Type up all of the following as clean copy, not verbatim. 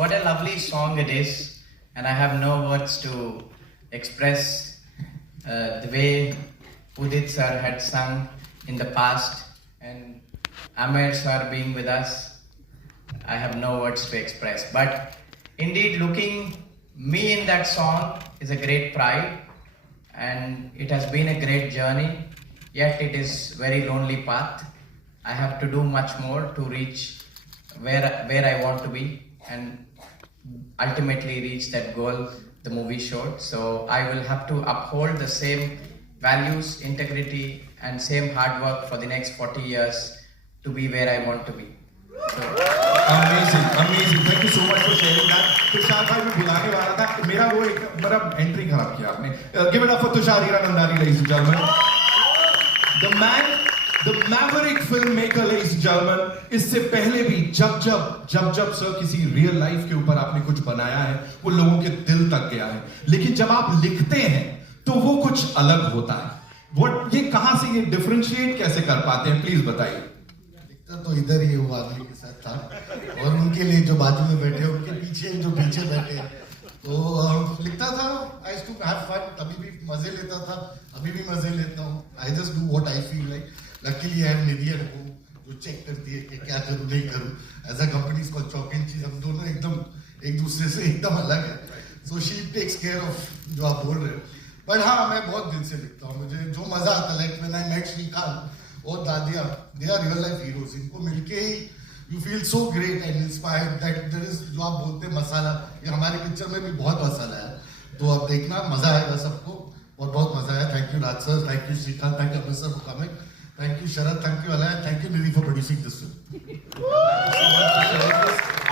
what a lovely song it is, and I have no words to express the way Udit sir had sung in the past, and Amir sir being with us. I have no words to express, but indeed looking me in that song is a great pride, and it has been a great journey, yet it is very lonely path. I have to do much more to reach where I want to be and ultimately reach that goal the movie showed. So I will have to uphold the same values, integrity and same hard work for the next 40 years to be where I want to be. So, Amazing. Thank you so much for sharing that. Tushar भाई मैं बुलाने वाला था, मेरा वो एक मेरा entry खराब किया आपने. Give it up for Tushar Hiranandani, ladies and gentlemen. The man, the maverick filmmaker, ladies and gentlemen. इससे पहले भी जब सर किसी रियल लाइफ के ऊपर आपने कुछ बनाया है, वो लोगों के दिल तक गया है. लेकिन जब आप लिखते हैं, तो वो कुछ अलग होता है. ये कहां से ये डिफरेंशिएट कैसे कर पाते हैं? प्लीज बताइए. तो इधर ही वो आदमी के साथ था और उनके लिए जो बाजू में बैठे उनके पीछे जो पीछे बैठे तो लिखता था. I used to have fun. तभी भी मजे लेता था, अभी भी मजे लेता हूँ. I just do what I feel like. Luckily I am Nidhi at home जो चेक करती है कि क्या करूँ नहीं करूँ. As a company is called chalk and cheese. हम दोनों एकदम एक दूसरे से एकदम अलग है. So she takes care of जो आप बोल रहे हो. बट हाँ, मैं बहुत दिल से लिखता हूँ. मुझे जो मजा आता है like when I met Srikanth और दादिया, they are real life heroes. इनको मिलके ही you feel so great and inspired that there is जो आप बोलते हैं मसाला. ये हमारी पिक्चर में भी बहुत मसाला है. तो अब देखना मजा आएगा सबको और बहुत मजा आया. Thank you Raj sir, thank you Shrikant, thank you Amit sir for coming, thank you Sharad, thank you Alay, thank you Nidhi for producing this film.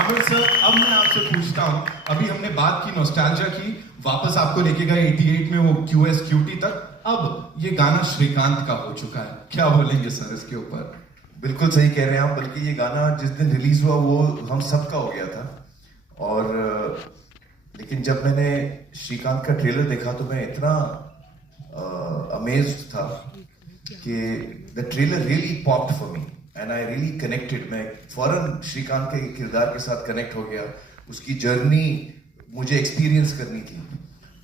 Aamir sir, अब मैं आपसे पूछता हूँ, अभी हमने बात की नॉस्टैल्जिया की, वापस आपको लेके गए 88 में वो QS QT तक. अब ये गाना श्रीकांत का हो चुका है, क्या बोलेंगे सर इसके ऊपर? बिल्कुल सही कह रहे हैं आप. बल्कि ये गाना जिस दिन रिलीज हुआ वो हम सबका हो गया था. और लेकिन जब मैंने श्रीकांत का ट्रेलर देखा तो मैं इतना अमेज्ड था कि the trailer really popped for me and I really connected. मैं फौरन श्रीकांत के किरदार के साथ कनेक्ट हो गया. उसकी जर्नी मुझे एक्सपीरियंस करनी थी,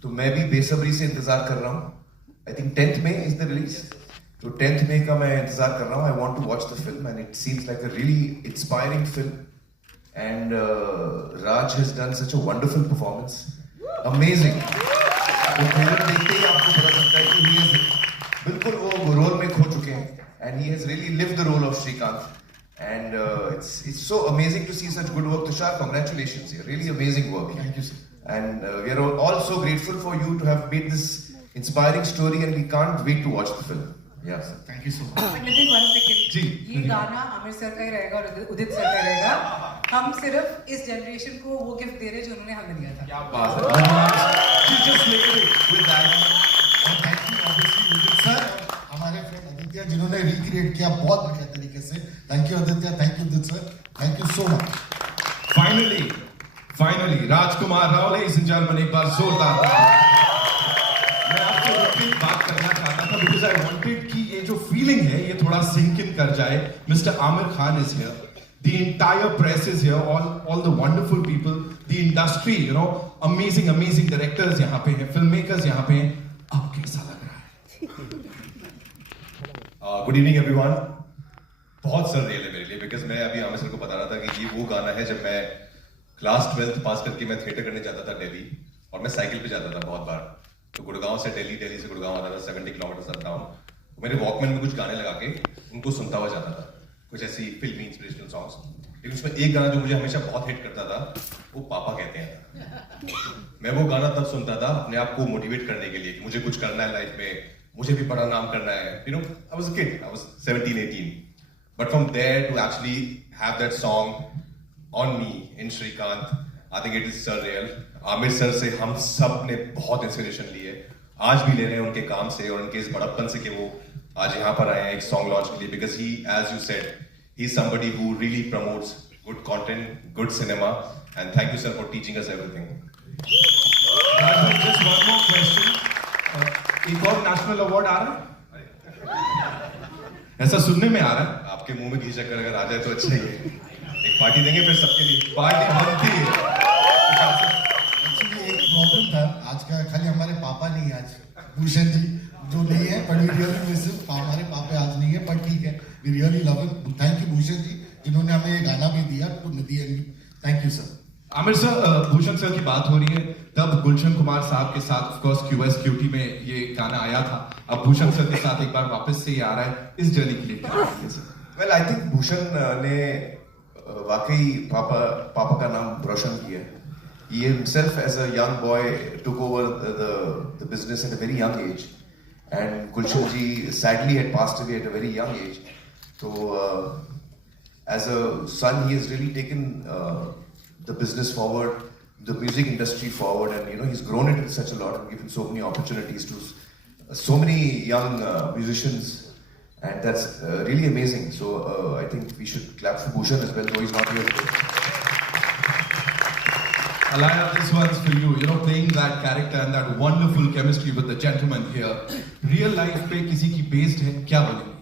तो मैं भी बेसब्री से इंतजार कर रहा हूँ. I think 10th May is the release, तो 10th May का मैं इंतजार कर रहा हूँ. I want to watch the film and it seems like a really inspiring film. And Raj has done such a wonderful performance, amazing. तो trailer देखते ही आपको पता चलता है कि ही इज बिल्कुल वो रोल में खो चुके हैं and he has really lived the role of Shrikant. And it's so amazing to see such good work. Tushar, congratulations! Really amazing work. Thank you, sir. And we are all so grateful for you to have made this inspiring story, and we can't wait to watch the film. Yeah, sir. Thank you so much. Nitin, one second. जी, ये गाना Aamir sir का ही रहेगा और उदित sir का रहेगा. हम सिर्फ इस जनरेशन को वो गिफ्ट दे रहे हैं जो उन्होंने हमें दिया था. क्या बात है. Just leave it with that. और thank you obviously Udit sir, हमारे फ्रेंड आदित्य जिन्होंने रिक्रिएट किया बहुत बढ़िया तरीके से. Thank you Aditya, thank you Udit sir, thank you so much. Finally Rajkumar Rao, ladies and gentlemen, एक बार जोरदार ताली. मैं आपसे एक बात करना चाहता था because I wanted कि ये जो फीलिंग है ये थोड़ा सिंक इन कर जाए. Mr. Amir Khan is here. The entire press is here. All the wonderful people, the industry, you know, amazing directors यहाँ पे हैं, filmmakers यहाँ पे हैं. अब कैसा लग रहा है? Good evening everyone. बहुत सररियल है मेरे लिए बिकॉज मैं अभी आमिर सर को बता रहा था कि ये वो गाना है जब मैं क्लास 12th पास करके मैं थिएटर करने जाता था दिल्ली, और मैं साइकिल पे जाता था बहुत बार. तो गुड़गांव से दिल्ली, दिल्ली से गुड़गांव आता था 70 किलोमीटर अप डाउन. मेरे वॉकमैन में कुछ गाने लगा के उनको सुनता हुआ जाता था, कुछ ऐसी फिल्मी इंस्पिरेशनल सॉन्ग्स. लेकिन उसमें एक गाना जो मुझे हमेशा बहुत हिट करता था वो पापा कहते हैं. मैं वो गाना तब सुनता था अपने आप को मोटिवेट करने के लिए कि मुझे कुछ करना है लाइफ में, मुझे भी बड़ा नाम करना है. You know, I was a kid, I was 17-18. But from there to actually have that song on me in Shrikant, I think it is surreal. Aamir sir से हम सब ने बहुत इंस्पिरेशन ली है, आज भी ले रहे हैं उनके काम से और उनके इस बड़प्पन से कि वो आज यहाँ पर आए हैं एक सॉन्ग लॉन्च के लिए. Because he, as you said, he is somebody who really promotes good content, good cinema, and thank you sir for teaching us everything. Just one more question. एक और नेशनल अवार्ड आ रहा है? ऐसा सुनने में आ रहा है. आपके मुंह में घी शक्कर अगर आ जाए तो अच्छा ही है. एक पार्टी देंगे फिर सबके लिए. पार्टी बनती है. पापा नहीं आज, भूषण जी जो नहीं है, but we really miss him. हमारे पापा आज नहीं है, but ठीक है, we really love him. Thank you Bhushan ji, जिन्होंने हमें ये गाना भी दिया to Nidhi and me. Thank you sir. Aamir sir, Bhushan sir की बात हो रही है, तब गुलशन कुमार साहब के साथ ऑफ कोर्स QS QT में ये गाना आया था, अब भूषण सर के साथ एक बार वापस से ये आ रहा है, इस जर्नी के लिए क्या है sir? Well I think Bhushan ने वाकई पापा का नाम रोशन किया. He himself as a young boy took over the business at a very young age, and Gulshan ji sadly had passed away at a very young age. So as a son he has really taken the business forward, the music industry forward, and you know he's grown it such a lot and given so many opportunities to so many young musicians, and that's really amazing. So I think we should clap for Bhushan as well, though he's not here today. Alaya, this one's for you. You know, playing that character and that wonderful chemistry with the gentleman here. Real life पे किसी की based है, क्या बोलेंगे?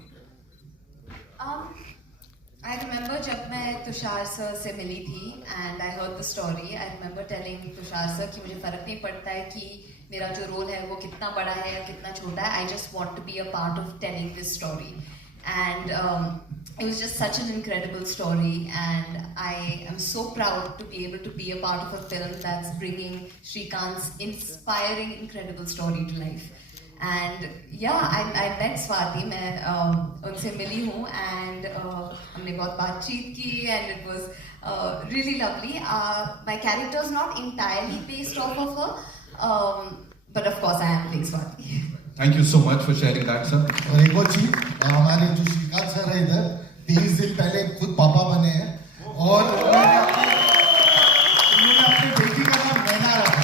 I remember जब मैं Tushar sir से मिली थी and I heard the story. I remember telling Tushar sir कि मुझे फर्क नहीं पड़ता है कि मेरा जो रोल है वो कितना बड़ा है या कितना छोटा है. I just want to be a part of telling this story. And it was just such an incredible story, and I am so proud to be able to be a part of a film that's bringing Shrikant's inspiring, incredible story to life. And yeah, I met Swati, मैं उनसे मिली हूँ, and हमने बहुत बातचीत की, and it was really lovely. My character is not entirely based off of her, but of course I am playing Swati. Thank you so much for sharing that, sir. और एक और चीज, हमारे जो श्रीकांत सर है इधर 23 दिन पहले खुद पापा बने हैं, और उन्होंने अपनी बेटी का नाम नैना रखा.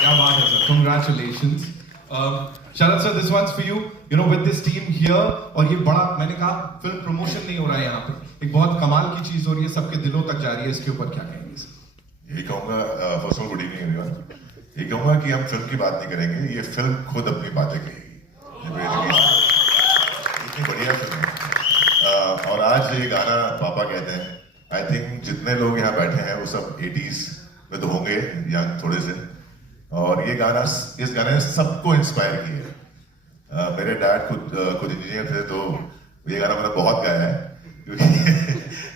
क्या बात है sir. Congratulations. Sharad sir, this one's for you. You know, with this team here, और ये बड़ा, मैंने कहा फिल्म प्रमोशन नहीं हो रहा है यहाँ पे, एक बहुत कमाल की चीज हो रही है, सबके दिलों तक जा रही है, इसके ऊपर क्या कहेंगे सर? यही कहूँगा, first of all good evening everyone. ये कहूँगा कि हम फिल्म की बात नहीं करेंगे, ये फिल्म खुद अपनी बातें कहेगी. इतनी बढ़िया फिल्म है. और आज ये गाना पापा कहते हैं, आई थिंक जितने लोग यहाँ बैठे हैं वो सब 80s में तो होंगे, यंग थोड़े से, और ये गाना, इस गाने ने सबको इंस्पायर किया. मेरे डैड खुद इंजीनियर थे, तो ये गाना मैंने बहुत गाया है क्योंकि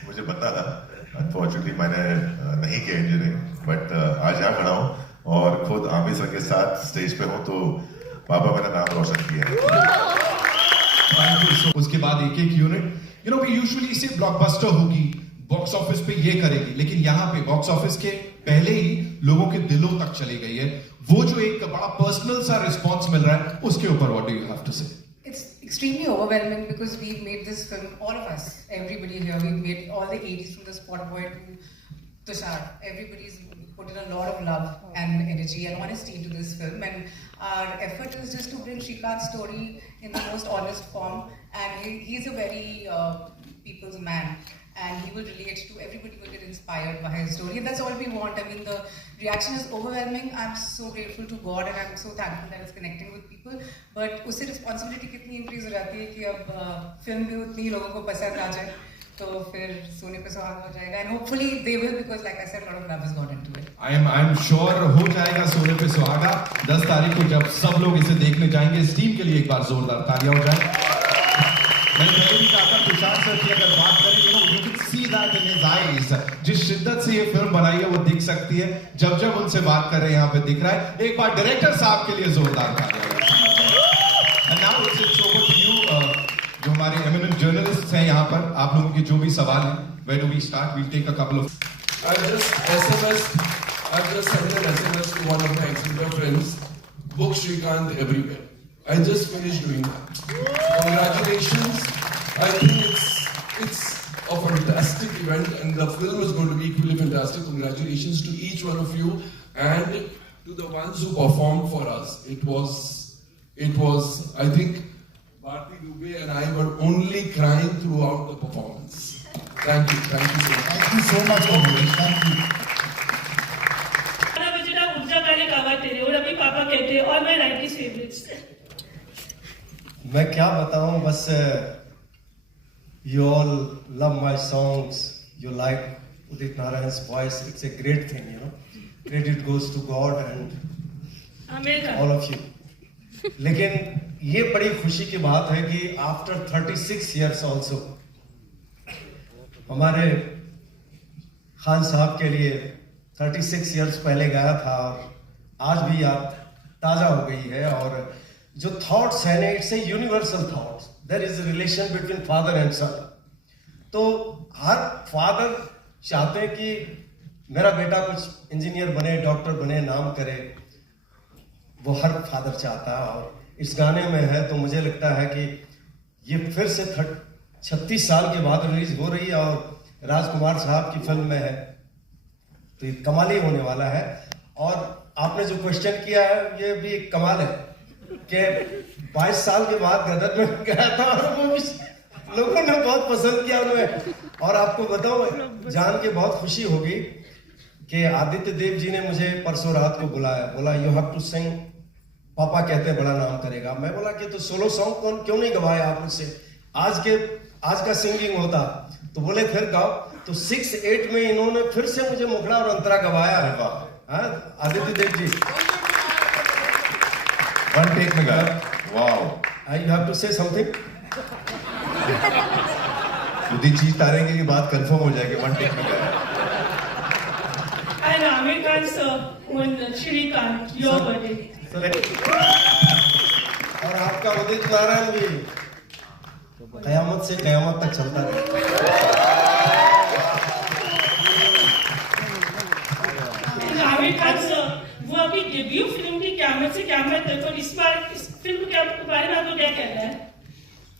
मुझे बनना था. अनफॉर्चुनेटली मैंने नहीं किया इंजीनियरिंग, बट आज यहाँ खड़ा हूँ और खुद आमिर सर के साथ स्टेज पे हूँ, तो पापा मेरा नाम रोशन किया है. उसके बाद एक unit, you know, we usually say blockbuster होगी, बॉक्स ऑफिस पे ये करेगी, लेकिन यहाँ पे बॉक्स ऑफिस के पहले ही लोगों के दिलों तक चली गई है. वो जो एक बड़ा पर्सनल सा रिस्पॉन्स मिल रहा है, उसके ऊपर what do you have to say? It's extremely overwhelming because we've made this film, all of us, everybody here, we've made all the 80s from the Spot Boy to Tushar. Everybody's put in a lot of love and energy and honesty into this film, and our effort is just to bring Shrikant's story in the most honest form, and he's a very people's man, and he will relate to everybody, will get inspired by his story, and that's all we want. I mean, the reaction is overwhelming. I'm so grateful to God and I'm so thankful that it's connecting with people, but उससे responsibility कितनी increase हो जाती है कि अब film भी उतनी लोगों को पसंद आ जाए, तो फिर सोने पे सुहागा हो जाएगा, and hopefully they will, because like I said, a lot of love has gone into it. I'm sure हो जाएगा सोने पे सुहागा. 10 तारीख को जब सब लोग इसे देखने जाएंगे, इस टीम के लिए एक बार जोरदार तालियां हो जाए. मैंने पहले भी कहा था, तुषार सर की अगर बात करें, you can see that in his eyes. जिस शिद्दत से ये फिल्म बनाई है वो दिख सकती है, जब जब उनसे बात कर रहे हैं यहाँ पे दिख रहा है. एक बार डायरेक्टर साहब के लिए जोरदार तालियां. And now it's over to you. जो हमारे एमिनेंट जर्नलिस्ट हैं यहाँ पर, आप लोगों के जो भी सवाल हैं, where do we start? We'll take a couple of. I've just sent an SMS to one of my ex-Twitter friends. Book Shrikant everywhere. I just finished doing that. Congratulations. I think it's a fantastic event, and the film is going to be equally fantastic. Congratulations to each one of you and to the ones who performed for us. It was. I think Bharti Dubey and I were only crying throughout the performance. Thank you so much. Thank you so much, thank you. और अभी पापा कहते हैं, और मैं 90s favorites. मैं क्या बताऊं, बस you all love my songs, you like Udit Narayan's voice. It's a great thing, you know. Credit goes to God, and Aamir Khan. All of you. लेकिन ये बड़ी खुशी की बात है कि आफ्टर 36 इयर्स ऑल्सो हमारे खान साहब के लिए 36 इयर्स पहले गया था और आज भी याद ताज़ा हो गई है। और जो थॉट्स है ना, it's a universal thoughts, there is a relation between father and son. तो हर फादर चाहते हैं कि मेरा बेटा कुछ इंजीनियर बने, डॉक्टर बने, नाम करे, वो हर फादर चाहता है। और इस गाने में है तो मुझे लगता है कि ये फिर से 36 साल के बाद रिलीज हो रही है और राजकुमार साहब की फिल्म में है, तो ये कमाल ही होने वाला है। और आपने जो क्वेश्चन किया है ये भी एक कमाल है कि 22 साल के बाद गदर में गया था और वो भी लोगों ने बहुत पसंद किया उन्हें। और आपको बताओ, जान के बहुत खुशी होगी कि आदित्य देव जी ने मुझे परसों रात को बुलाया, बोला यू हैव टू सिंग, पापा कहते हैं बड़ा नाम करेगा। मैं बोला कि तो सोलो सॉन्ग क्यों नहीं गवाया आप मुझसे, आज का सिंगिंग होता। तो बोले फिर गाओ। तो 6-8 में इन्होंने फिर से मुझे मुखड़ा और अंतरा गवाया है। हाँ, आदित्य देव जी वन टेक में गाया। Wow, you have to say something. यदि चीज तारेंगे की बात कंफर्म हो जाएगी, वन टेक में गाया। And Amir Khan sir, when Shrikant, your birthday. और आपका उदित नारायण भी कयामत से कयामत तक चलता रहे। आमिर खान सर, वो अभी डेब्यू फिल्म की क़यामत से क़यामत तक, और इस बार इस फिल्म के बारे में आपको क्या कहना है?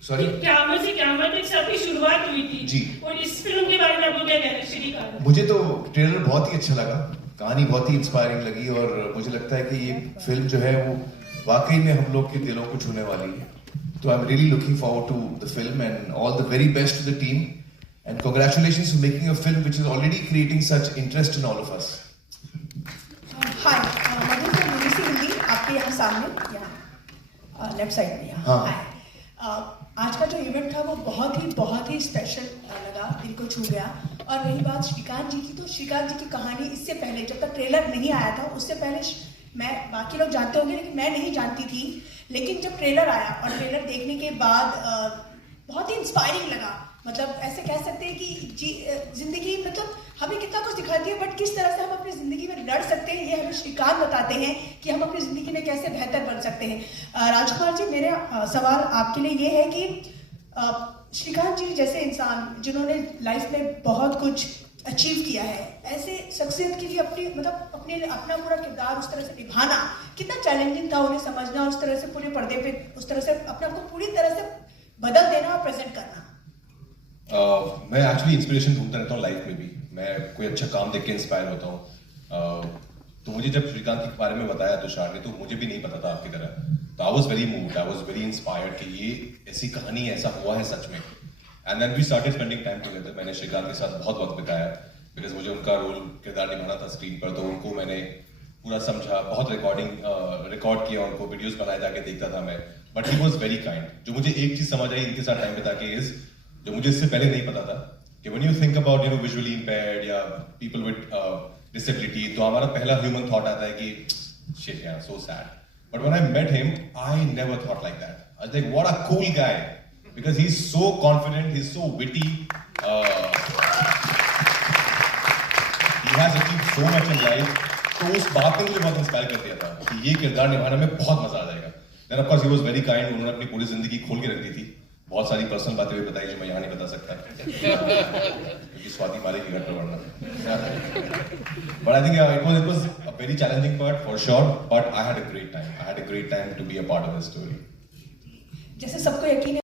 सॉरी, क़यामत से क़यामत तक से आपकी शुरुआत हुई थी जी, और इस फिल्म के बारे में आपको क्या कहना है श्रीकांत? मुझे तो ट्रेलर बहुत ही अच्छा लगा, कहानी बहुत ही इंस्पायरिंग लगी और मुझे लगता है कि ये फिल्म जो है वो वाकई में हम लोग के दिलों को छूने वाली है। तो I am really looking forward to the film and all the very best to the team and congratulations for making a film which is already creating such interest in all of us. Hi, Madhu से मुझे हिंदी आपके यहाँ सामने, यहाँ left side में यहाँ। हाय, आज का जो इवेंट था वो बहुत ही स्पेशल लगा, दिल को छू गया। और रही बात श्रीकांत जी की, तो श्रीकांत जी की कहानी इससे पहले, जब तक ट्रेलर नहीं आया था उससे पहले मैं, बाकी लोग जानते होंगे लेकिन मैं नहीं जानती थी, लेकिन जब ट्रेलर आया और ट्रेलर देखने के बाद बहुत ही इंस्पायरिंग लगा। मतलब ऐसे कह सकते हैं कि जिंदगी मतलब हमें कितना कुछ दिखाती है, बट किस तरह से हम अपनी ज़िंदगी में लड़ सकते हैं ये हमें श्रीकांत बताते हैं कि हम अपनी ज़िंदगी में कैसे बेहतर बन सकते हैं। राजकुमार जी, मेरा सवाल आपके लिए ये है कि श्रीकांत जी जैसे इंसान जिन्होंने लाइफ में बहुत कुछ अचीव किया है, ऐसे शख्सियत के लिए अपना पूरा किरदार उस तरह से निभाना कितना चैलेंजिंग था, उन्हें समझना, उस तरह से पूरे पर्दे पे उस तरह से अपने आप को पूरी तरह से बदल देना और प्रेजेंट करना। मैं एक्चुअली इंस्पिरेशन ढूंढता रहता हूँ लाइफ में भी, मैं कोई अच्छा काम देख के इंस्पायर होता हूँ। तो मुझे जब श्रीकांत के बारे में बताया तुषार ने, तो मुझे भी नहीं पता था आपकी तरह, तो I was very moved, I was very inspired कि ये ऐसी कहानी, ऐसा हुआ है सच में। And then we started spending time together. मैंने श्रीकांत के साथ बहुत वक्त बिताया बिकॉज मुझे उनका रोल किरदार निभाना था स्क्रीन पर, तो उनको मैंने पूरा समझा, बहुत रिकॉर्ड किया, उनको वीडियोस बनाए जाके देखता था मैं। But he was very kind. जो मुझे एक चीज समझ आई इनके साथ टाइम बिता के इज, जो मुझे इससे पहले नहीं पता था, कि when you think about visually impaired या पीपल विद डिसेबिलिटी, तो हमारा पहला ह्यूमन थॉट आता है कि शिट यार, so sad. But when I met him, I never thought like that. I was like what a cool guy, because he's so confident, he's so witty, he has achieved so much in life. तो उस बात ने मुझे बहुत inspire कर दिया था कि ये किरदार निभाने में बहुत मजा आ जाएगा। Then of course he was very kind, उन्होंने अपनी पूरी जिंदगी खोल के रख दी थी, बहुत सारी पर्सनल बातें भी बताई जो मैं यहाँ नहीं बता सकता क्योंकि स्वाति मारेगी घर पर वरना। But I think it was a very challenging part for sure, but I had a great time. I had a great time to be a part of the story. जैसे सबको यकीन है